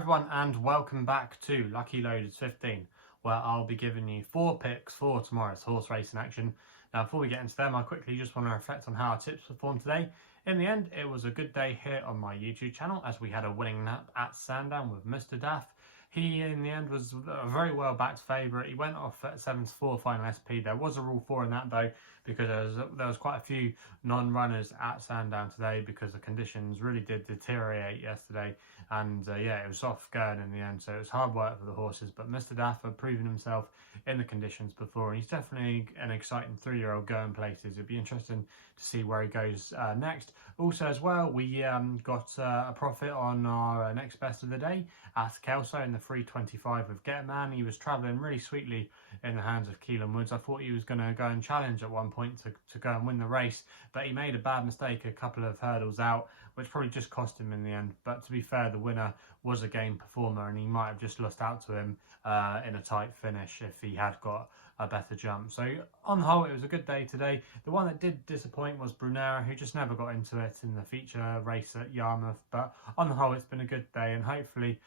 everyone and welcome back to Lucky Loaders 15, where I'll be giving you 4 picks for tomorrow's horse racing action. Now before we get into them, I quickly just want to reflect on how our tips performed today. In the end, it was a good day here on my YouTube channel as we had a winning nap at Sandown with Mr. Daff. He, in the end, was a very well-backed favourite. He went off at 7-4 final SP. There was a rule 4 in that, though, because there was quite a few non-runners at Sandown today because the conditions really did deteriorate yesterday. And, yeah, it was soft going in the end, so it was hard work for the horses. But Mr. Daff had proven himself in the conditions before, and he's definitely an exciting 3-year-old going places. It'd be interesting to see where he goes next. Also, as well, we got a profit on our next best of the day at Kelso in the 325 with Get Man. He was travelling really sweetly in the hands of Keelan Woods. I thought he was going to go and challenge at one point to go and win the race, but he made a bad mistake a couple of hurdles out, which probably just cost him in the end. But to be fair, the winner was a game performer, and he might have just lost out to him in a tight finish if he had got a better jump. So on the whole, it was a good day today. The one that did disappoint was Brunera, who just never got into it in the feature race at Yarmouth. But on the whole, it's been a good day, and hopefully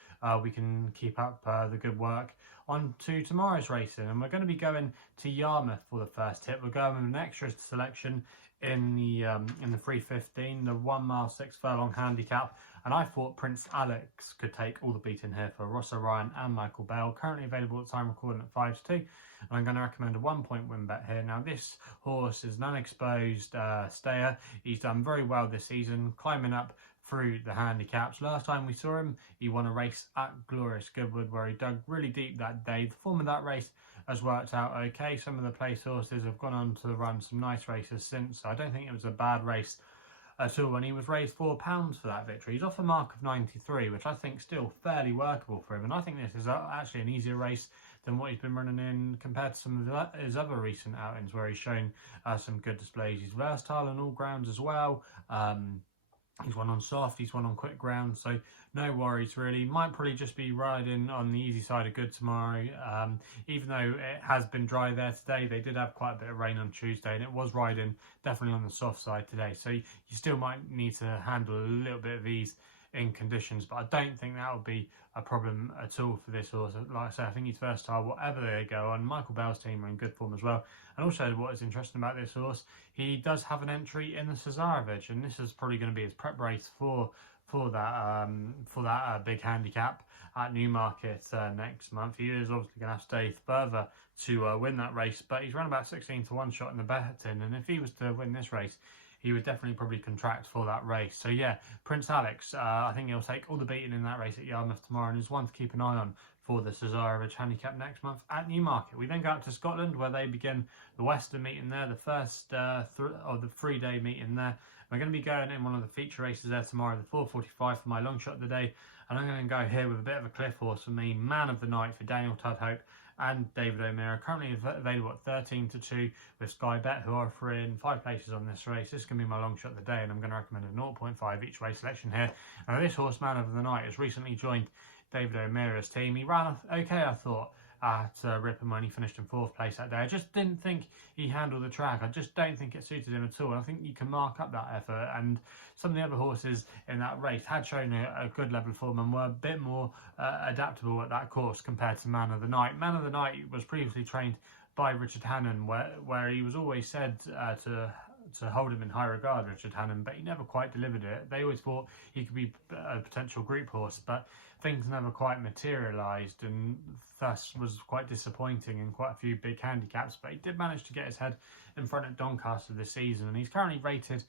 we can keep up the good work on to tomorrow's racing. And we're going to be going to Yarmouth for the first tip. We're going with an extra selection in the 315, the 1 mile 6 furlong handicap, and I thought Prince Alex could take all the beating here for Ross O'Ryan and Michael Bell, currently available at time recording at 5-2, and I'm going to recommend a 1-point win bet here. Now this horse is an unexposed stayer. He's done very well this season, climbing up through the handicaps. Last time we saw him, he won a race at Glorious Goodwood where he dug really deep that day. The form of that race has worked out okay. Some of the place horses have gone on to run some nice races since. So I don't think it was a bad race at all, and he was raised £4 for that victory. He's off a mark of 93, which I think still fairly workable for him, and I think this is actually an easier race than what he's been running in compared to some of his other recent outings where he's shown some good displays. He's versatile on all grounds as well. He's won on soft, he's won on quick ground, so no worries really. Might probably just be riding on the easy side of good tomorrow. Even though it has been dry there today, they did have quite a bit of rain on Tuesday, and it was riding definitely on the soft side today. So you still might need to handle a little bit of ease in conditions, but I don't think that would be a problem at all for this horse. Like I say, I think he's versatile whatever they go on. Michael Bell's team are in good form as well. And also what is interesting about this horse, he does have an entry in the Cesarevich, and this is probably going to be his prep race for that big handicap at Newmarket next month. He is obviously going to have to stay further to win that race, but he's run about 16 to 1 shot in the betting, and if he was to win this race, he would definitely probably contract for that race. So yeah, Prince Alex, I think he'll take all the beating in that race at Yarmouth tomorrow, and is one to keep an eye on for the Cesarevich handicap next month at Newmarket. We then go up to Scotland where they begin the Western meeting there, the first of the 3-day meeting there. We're going to be going in one of the feature races there tomorrow, the 4:45 for my long shot of the day, and I'm going to go here with a bit of a cliff horse for me, man of the night for Daniel Tudhope and David O'Meara, currently available at 13-2 with SkyBet, who are offering 5 places on this race. This is going to be my long shot of the day, and I'm going to recommend a 0.5 each way selection here. Now this horse, man of the night, has recently joined David O'Meara's team. He ran okay, I thought, at Ripon when he finished in 4th place that day. I just didn't think he handled the track. I just don't think it suited him at all. I think you can mark up that effort, and some of the other horses in that race had shown a good level of form and were a bit more adaptable at that course compared to Man of the Night. Man of the Night was previously trained by Richard Hannon, where he was always said to hold him in high regard, Richard Hannon, but he never quite delivered it. They always thought he could be a potential group horse, but things never quite materialised, and thus was quite disappointing in quite a few big handicaps. But he did manage to get his head in front at Doncaster this season, and he's currently rated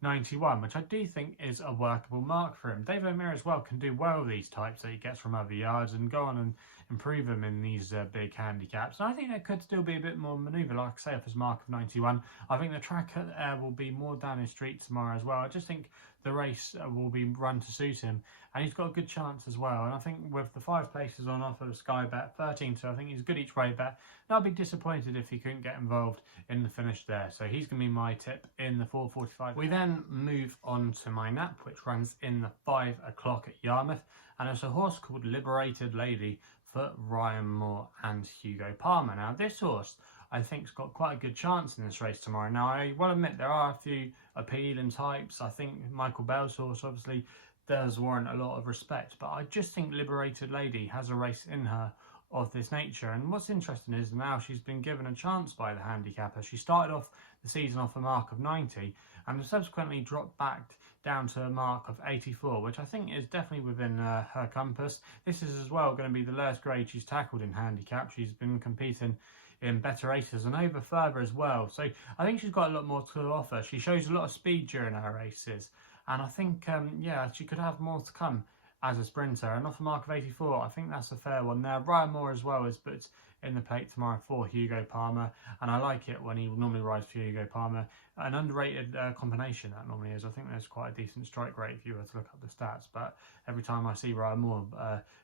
91, which I do think is a workable mark for him. David O'Meara as well can do well with these types that he gets from other yards and go on and improve them in these big handicaps. And I think there could still be a bit more manoeuvre, like I say, off his mark of 91. I think the track will be more down his street tomorrow as well. I just think the race will be run to suit him, and he's got a good chance as well. And I think with the 5 places on offer of SkyBet, 13, so I think he's a good each way bet. And I'll be disappointed if he couldn't get involved in the finish there. So he's going to be my tip in the 4:45. We then move on to my nap, which runs in the 5 o'clock at Yarmouth, and it's a horse called Liberated Lady for Ryan Moore and Hugo Palmer. Now this horse, I think, has got quite a good chance in this race tomorrow. Now I will admit there are a few appealing types. I think Michael Bell's horse obviously does warrant a lot of respect. But I just think Liberated Lady has a race in her of this nature. And what's interesting is now she's been given a chance by the handicapper. She started off the season off a mark of 90 and subsequently dropped back down to a mark of 84, which I think is definitely within her compass. This is as well going to be the lowest grade she's tackled in handicap. She's been competing in better races and over further as well. So I think she's got a lot more to offer. She shows a lot of speed during her races. And I think, yeah, she could have more to come as a sprinter. And off a mark of 84, I think that's a fair one there. Ryan Moore as well is put in the plate tomorrow for Hugo Palmer. And I like it when he normally rides for Hugo Palmer. An underrated combination that normally is. I think there's quite a decent strike rate if you were to look up the stats. But every time I see Ryan Moore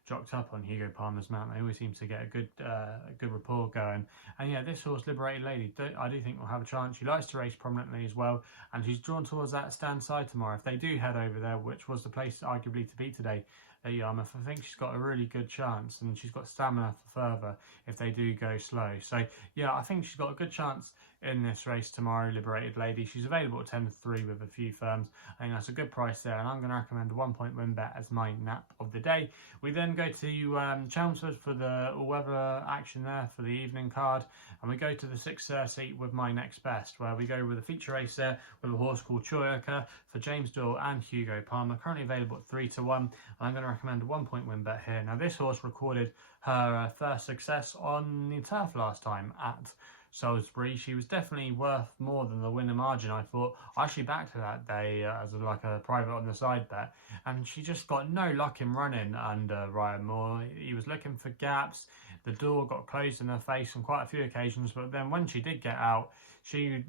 jocked up on Hugo Palmer's mount, they always seem to get a good rapport going. And yeah, this horse, Liberated Lady, I do think will have a chance. She likes to race prominently as well. And she's drawn towards that stand side tomorrow. If they do head over there, which was the place arguably to beat today at Yarmouth, I think she's got a really good chance. And she's got stamina for further if they do go slow. So yeah, I think she's got a good chance in this race tomorrow, Liberated Lady. She's available at 10-3 with a few firms. I think that's a good price there, and I'm going to recommend a 1-point win bet as my nap of the day. We then go to Chelmsford for the all-weather action there for the evening card, and we go to the 6:30 with my next best, where we go with a feature race there with a horse called Chocoya for James Doyle and Hugo Palmer, currently available at 3-1. And I'm going to recommend a 1-point win bet here. Now, this horse recorded her first success on the turf last time at Salisbury. She was definitely worth more than the winner margin, I thought. I actually backed her that day as like a private on the side bet, and she just got no luck in running under Ryan Moore. He was looking for gaps. The door got closed in her face on quite a few occasions, but then when she did get out, she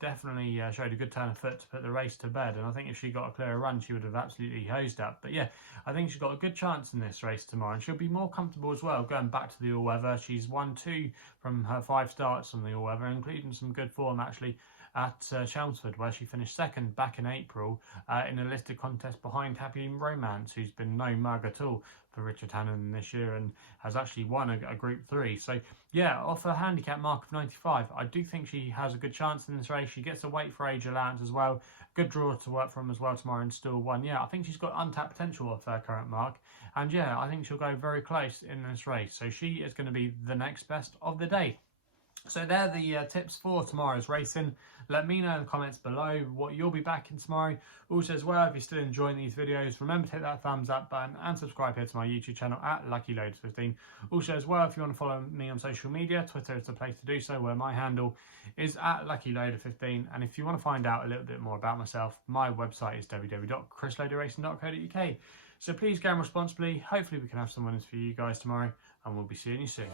definitely showed a good turn of foot to put the race to bed. And I think if she got a clearer run, she would have absolutely hosed up. But yeah, I think she's got a good chance in this race tomorrow, and she'll be more comfortable as well going back to the all-weather. She's won 2 from her 5 starts on the all-weather, including some good form actually at Chelmsford, where she finished second back in April in a listed contest behind Happy Romance, who's been no mug at all for Richard Hannon this year and has actually won a Group 3. So yeah, off a handicap mark of 95, I do think she has a good chance in this race. She gets a weight for age allowance as well. Good draw to work from as well tomorrow and still won. Yeah, I think she's got untapped potential off her current mark. And yeah, I think she'll go very close in this race. So she is going to be the next best of the day. So they're the tips for tomorrow's racing. Let me know in the comments below what you'll be backing tomorrow. Also as well, if you're still enjoying these videos, remember to hit that thumbs up button and subscribe here to my YouTube channel at LuckyLoads15. Also as well, if you want to follow me on social media, Twitter is the place to do so, where my handle is at LuckyLoader15. And if you want to find out a little bit more about myself, my website is www.chrisloaderracing.co.uk. So please game responsibly. Hopefully we can have some winners for you guys tomorrow, and we'll be seeing you soon.